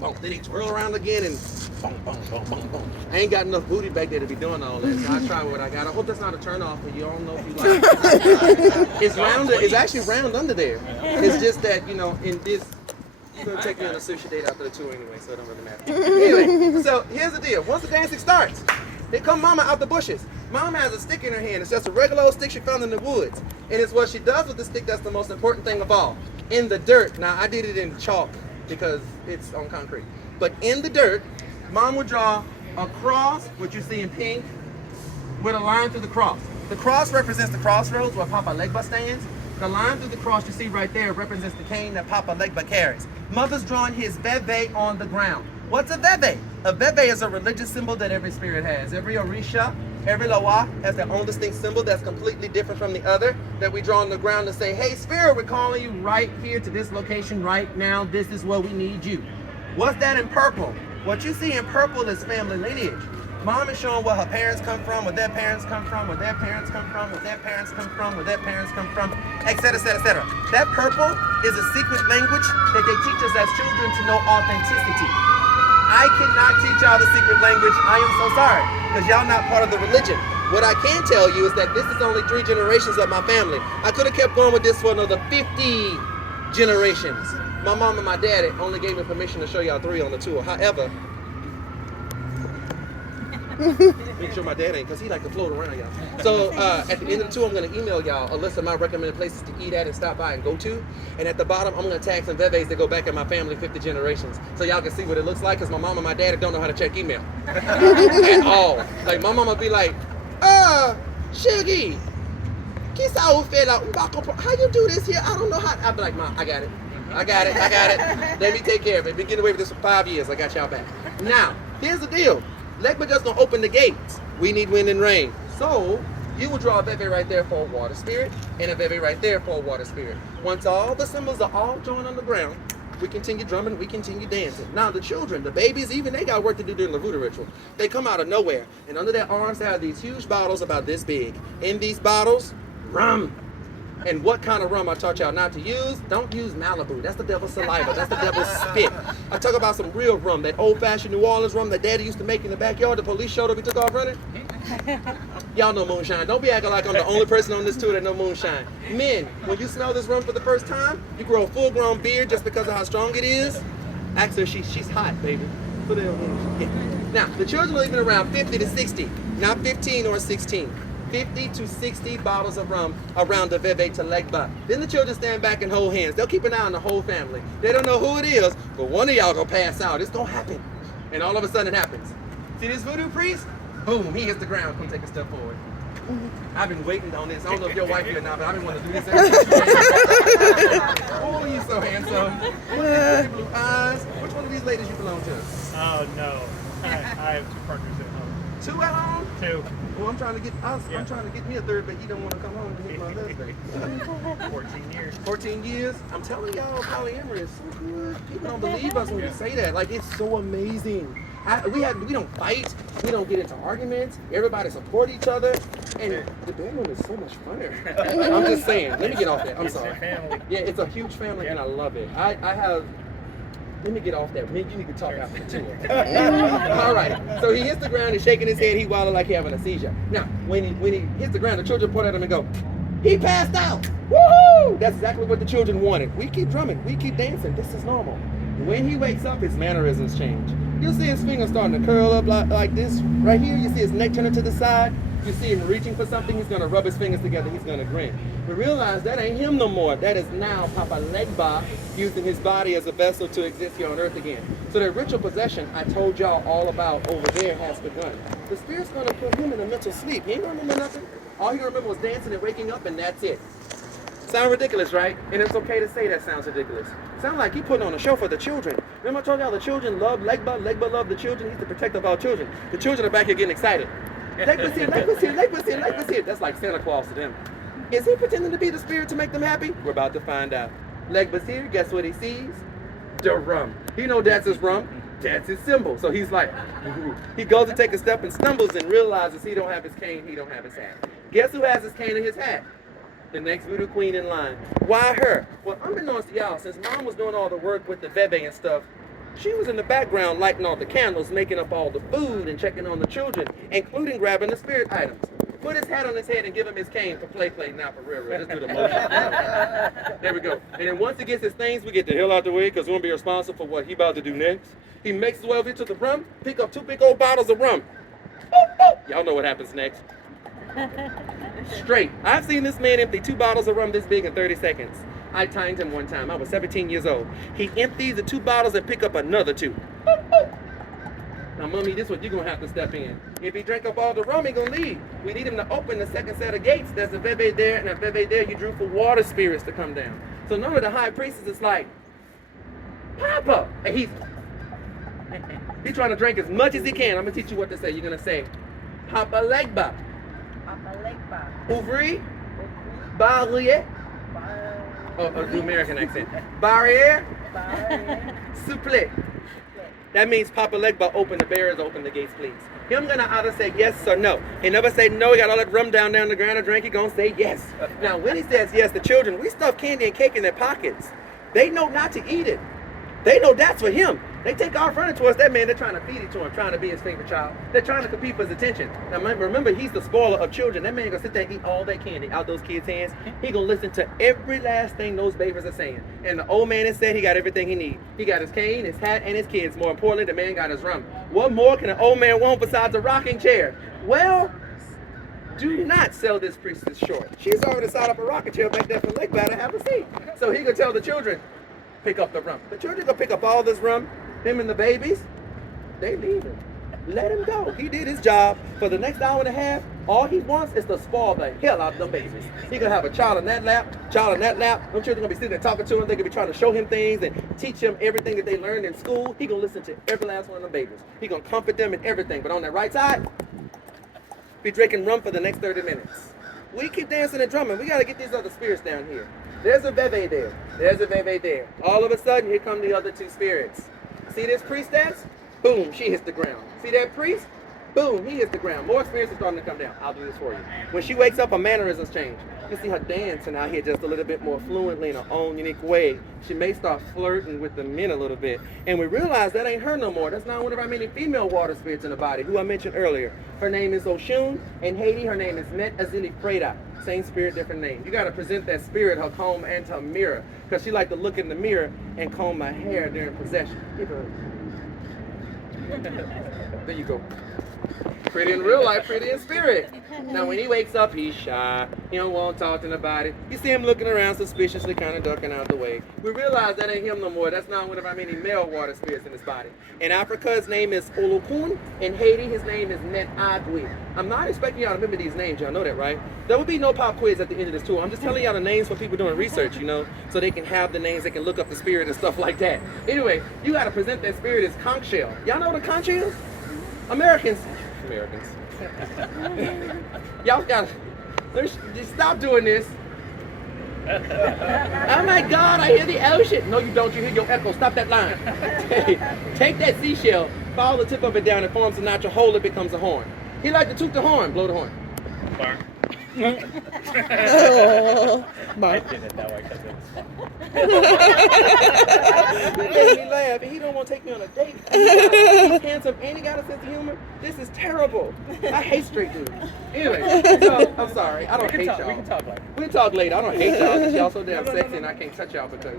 boom. Then he twirl around again and boom, boom, boom, boom, boom. I ain't got enough booty back there to be doing all that, so I try what I got. I hope that's not a turn off for you. I don't know if you like it. It's round. It's actually round under there. It's just that, you know, in this, you're gonna take me on a sushi date after the tour anyway, so it don't really matter. Anyway, so here's the deal. Once the dancing starts, here come Mama out the bushes. Mama has a stick in her hand. It's just a regular old stick she found in the woods. And it's what she does with the stick that's the most important thing of all. In the dirt, now I did it in chalk because it's on concrete. But in the dirt, Mom would draw a cross, what you see in pink, with a line through the cross. The cross represents the crossroads where Papa Legba stands. The line through the cross you see right there represents the cane that Papa Legba carries. Mother's drawing his veve on the ground. What's a veve? A veve is a religious symbol that every spirit has. Every Orisha, every Lawa has their own distinct symbol that's completely different from the other that we draw on the ground to say, hey, spirit, we're calling you right here to this location right now. This is where we need you. What's that in purple? What you see in purple is family lineage. Mom is showing where her parents come from, where their parents come from, where their parents come from, where their parents come from, where their parents come from, etc., etc., etc. That purple is a secret language that they teach us as children to know authenticity. I cannot teach y'all the secret language. I am so sorry, because y'all not part of the religion. What I can tell you is that this is only 3 generations of my family. I could have kept going with this for another 50 generations. My mom and my daddy only gave me permission to show y'all 3 on the tour. However, make sure my dad ain't, because he like to float around, y'all. So at the end of the tour, I'm going to email y'all a list of my recommended places to eat at and stop by and go to. And at the bottom, I'm going to tag some veves that go back in my family 50 generations. So y'all can see what it looks like, because my mom and my daddy don't know how to check email. At all. Like, my mama be like, Shuggy, how you do this here? I don't know how. I'll be like, Mom, I got it. I got it. Let me take care of it. Been getting away with this for 5 years. I got y'all back. Now, here's the deal. Legba just gonna open the gates. We need wind and rain. So you will draw a veve right there for a water spirit and a veve right there for a water spirit. Once all the symbols are all drawn on the ground, we continue drumming, we continue dancing. Now the children, the babies, even they got work to do during the voodoo ritual. They come out of nowhere, and under their arms they have these huge bottles about this big. In these bottles, rum. And what kind of rum I taught y'all not to use? Don't use Malibu. That's the devil's saliva. That's the devil's spit. I talk about some real rum, that old-fashioned New Orleans rum that Daddy used to make in the backyard. The police showed up, he took off running. Y'all know moonshine. Don't be acting like I'm the only person on this tour that know moonshine. Men, when you smell this rum for the first time, you grow a full-grown beard just because of how strong it is. Ask her, she's hot, baby. Put it on. Yeah. Now, the children are leaving around 50 to 60, not 15 or 16. 50 to 60 bottles of rum around the veve to Legba. Then the children stand back and hold hands. They'll keep an eye on the whole family. They don't know who it is, but one of y'all gonna pass out. It's gonna happen. And all of a sudden it happens. See this voodoo priest? Boom, he hits the ground. Come take a step forward. I've been waiting on this. I don't know if your wife here or not, but I've been wanting to do this every Oh, you so handsome. Pretty blue eyes. Which one of these ladies you belong to? Oh, no. I have 2 partners at home. 2 at home? 2. Well, I'm trying to get I'm trying to get me a 3rd, but he don't want to come home to hit my husband. 14 years. 14 years? I'm telling y'all, polyamory is so good. People don't believe us when we say that. Like, it's so amazing. We don't fight. We don't get into arguments. Everybody support each other. And the bedroom is so much funner. I'm just saying. Let me get off that. I'm sorry. Yeah, it's a huge family, and I love it. I have... Let me get off that. You need to talk after the tour. All right. So he hits the ground, he's shaking his head, he wilding like he having a seizure. Now, when he hits the ground, the children point at him and go, he passed out. Woohoo! That's exactly what the children wanted. We keep drumming, we keep dancing. This is normal. When he wakes up, his mannerisms change. You'll see his fingers starting to curl up like this. Right here, you see his neck turning to the side. You see him reaching for something, he's gonna rub his fingers together, he's gonna grin. But realize that ain't him no more. That is now Papa Legba using his body as a vessel to exist here on earth again. So the ritual possession I told y'all all about over there has begun. The spirit's gonna put him in a mental sleep. He ain't gonna remember nothing. All he gonna remember was dancing and waking up, and that's it. Sound ridiculous, right? And it's okay to say that sounds ridiculous. Sound like he putting on a show for the children. Remember I told y'all the children love Legba, Legba loved the children, he's the protector of our children. The children are back here getting excited. Legba's here, Legba's here, Legba's here, Legba's here. That's like Santa Claus to them. Is he pretending to be the spirit to make them happy? We're about to find out. Legba's here, guess what he sees? The rum. He know that's his rum, that's his symbol. So he's like, ooh. He goes to take a step and stumbles and realizes he don't have his cane, he don't have his hat. Guess who has his cane and his hat? The next voodoo queen in line. Why her? Well, unbeknownst to y'all, since Mom was doing all the work with the veve and stuff, She was in the background lighting all the candles, making up all the food and checking on the children, including grabbing the spirit items. Put his hat on his head and give him his cane for play, now for real. Let's do the motion. There we go. And then once he gets his things, we get the hell out the way because we're going to be responsible for what he about to do next. He makes his way over to the rum, pick up 2 big old bottles of rum. Boop, boop. Y'all know what happens next. Straight. I've seen this man empty 2 bottles of rum this big in 30 seconds. I timed him one time. I was 17 years old. He empties the 2 bottles and pick up another 2. Boop, boop. Now, mommy, this is what you're going to have to step in. If he drank up all the rum, he going to leave. We need him to open the second set of gates. There's a bebe there and a bebe there. You drew for water spirits to come down. So remember, the high priest is like, Papa. And he's trying to drink as much as he can. I'm going to teach you what to say. You're going to say, Papa Legba. Papa Legba. Ouvri. Barrière. Oh, the American accent. Barrière. Souple. That means Papa Legba, open the barriers, open the gates, please. Him gonna either say yes or no. He never say no, he got all that rum down there on the ground to drink, he gonna say yes. Now, when he says yes, the children, we stuff candy and cake in their pockets. They know not to eat it. They know that's for him. They take off running towards that man. They're trying to feed it to him, trying to be his favorite child. They're trying to compete for his attention. Now remember, he's the spoiler of children. That man gonna sit there and eat all that candy out those kids' hands. He gonna listen to every last thing those babies are saying. And the old man has said he got everything he needs. He got his cane, his hat, and his kids. More importantly, the man got his rum. What more can an old man want besides a rocking chair? Well, do not sell this priestess short. She's already set up a rocking chair back there for Legba to have a seat. So he could tell the children, pick up the rum. The children gonna pick up all this rum. Him and the babies, they leaving. Let him go. He did his job. For the next hour and a half, all he wants is to spoil the hell out of them babies. He gonna have a child in that lap, child in that lap. Them children gonna be sitting there talking to him. They gonna be trying to show him things and teach him everything that they learned in school. He gonna listen to every last one of them babies. He gonna comfort them in everything. But on that right side, be drinking rum for the next 30 minutes. We keep dancing and drumming. We gotta get these other spirits down here. There's a bebe there. There's a bebe there. All of a sudden, here come the other 2 spirits. See this priestess? Boom, she hits the ground. See that priest? Boom, he hits the ground. More spirits are starting to come down. I'll do this for you. When she wakes up, her mannerisms change. You see her dancing out here just a little bit more fluently in her own unique way. She may start flirting with the men a little bit. And we realize that ain't her no more. That's not one of our many female water spirits in the body, who I mentioned earlier. Her name is Oshun. In Haiti, her name is Met Azili Freda. Same spirit, different name. You got to present that spirit, her comb and her mirror. Because she like to look in the mirror and comb her hair during possession. There you go. Pretty in real life, pretty in spirit. Now, when he wakes up, he's shy. He don't want to talk to nobody. You see him looking around suspiciously, kind of ducking out the way. We realize that ain't him no more. That's not one of our many male water spirits in his body. In Africa, his name is Olokun. In Haiti, his name is Net Agui. I'm not expecting y'all to remember these names. Y'all know that, right? There will be no pop quiz at the end of this tour. I'm just telling y'all the names for people doing research, you know, so they can have the names, they can look up the spirit and stuff like that. Anyway, you got to present that spirit as conch shell. Y'all know what a conch is? Americans. Y'all got to stop doing this. Oh my God, I hear the ocean. No, you don't. You hear your echo. Stop that line. Take that seashell, follow the tip of it down, it forms a natural hole, it becomes a horn. He like to toot the horn, blow the horn. Bark. Oh, I did it that way because He made me laugh. He don't want to take me on a date. He's handsome and he got a sense of humor. This is terrible. I hate straight dudes. Anyway, so, I'm sorry. I don't hate y'all. We can talk later. We can talk later. I don't hate y'all because y'all so damn sexy and I can't touch y'all because.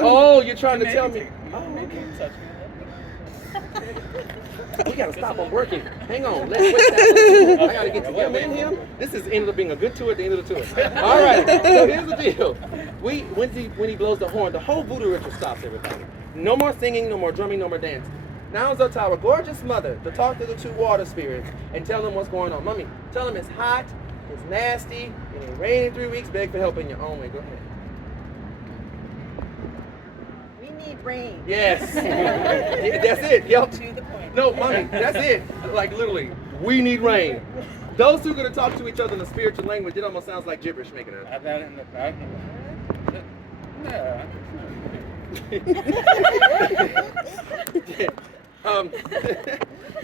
Oh, you're trying to tell me. Oh, okay. We gotta stop on working. Hang on, let's wait that. I gotta get to him and him. This is ended up being a good tour at the end of the tour. All right, so here's the deal. When he blows the horn, the whole voodoo ritual stops, everybody. No more singing, no more drumming, no more dancing. Now it's up to our gorgeous mother to talk to the 2 water spirits and tell them what's going on. Mommy, tell them it's hot, it's nasty, it ain't raining 3 weeks, beg for help in your own way. Go ahead. Need rain. Yes. That's it. Yep. To the point. No, mommy, that's it. Like literally, we need rain. Those 2 are gonna talk to each other in a spiritual language. It almost sounds like gibberish making it. I've had it in the back.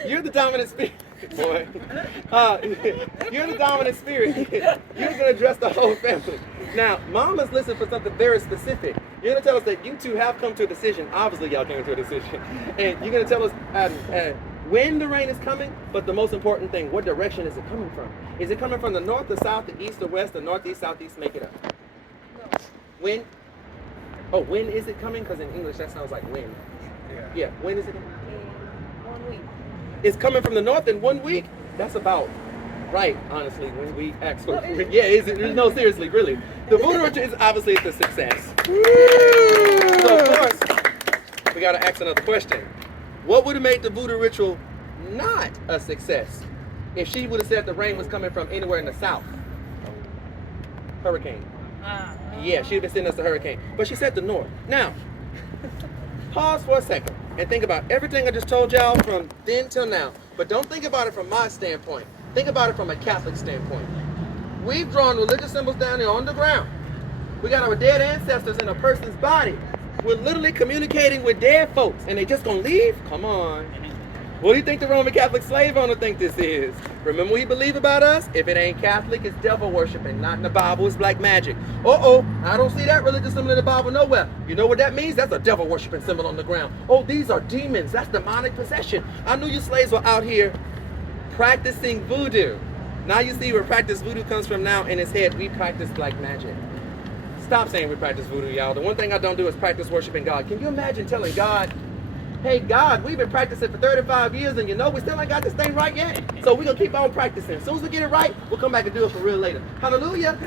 You're the dominant spirit, boy. You're the dominant spirit. You're gonna address the whole family. Now, mama's listening for something very specific. You're going to tell us that you two have come to a decision. Obviously, y'all came to a decision. And you're going to tell us when the rain is coming, but the most important thing, what direction is it coming from? Is it coming from the north, the south, the east, the west, the northeast, southeast? Make it up. No. When? Oh, when is it coming? Because in English, that sounds like when. Yeah, when is it coming? In 1 week. It's coming from the north in 1 week? That's about right, honestly, when we ask for No, is it? yeah, is it? No, seriously, really. The voodoo ritual is obviously it's a success. So of course, we gotta ask another question. What would have made the voodoo ritual not a success if she would have said the rain was coming from anywhere in the south? Hurricane. Yeah, she'd have sent us a hurricane. But she said the north. Now, pause for a second and think about everything I just told y'all from then till now. But don't think about it from my standpoint. Think about it from a Catholic standpoint. We've drawn religious symbols down there on the ground. We got our dead ancestors in a person's body. We're literally communicating with dead folks, and they just gonna leave? Come on. What do you think the Roman Catholic slave owner think this is? Remember what he believed about us? If it ain't Catholic, it's devil worshiping. Not in the Bible, it's black magic. Uh-oh, I don't see that religious symbol in the Bible nowhere. You know what that means? That's a devil worshiping symbol on the ground. Oh, these are demons. That's demonic possession. I knew you slaves were out here practicing voodoo. Now you see where practice voodoo comes from now. In his head, we practice black magic. Stop saying we practice voodoo, y'all. The one thing I don't do is practice worshiping God. Can you imagine telling God, hey, God, we've been practicing for 35 years, and you know we still ain't got this thing right yet. So we're going to keep on practicing. As soon as we get it right, we'll come back and do it for real later. Hallelujah.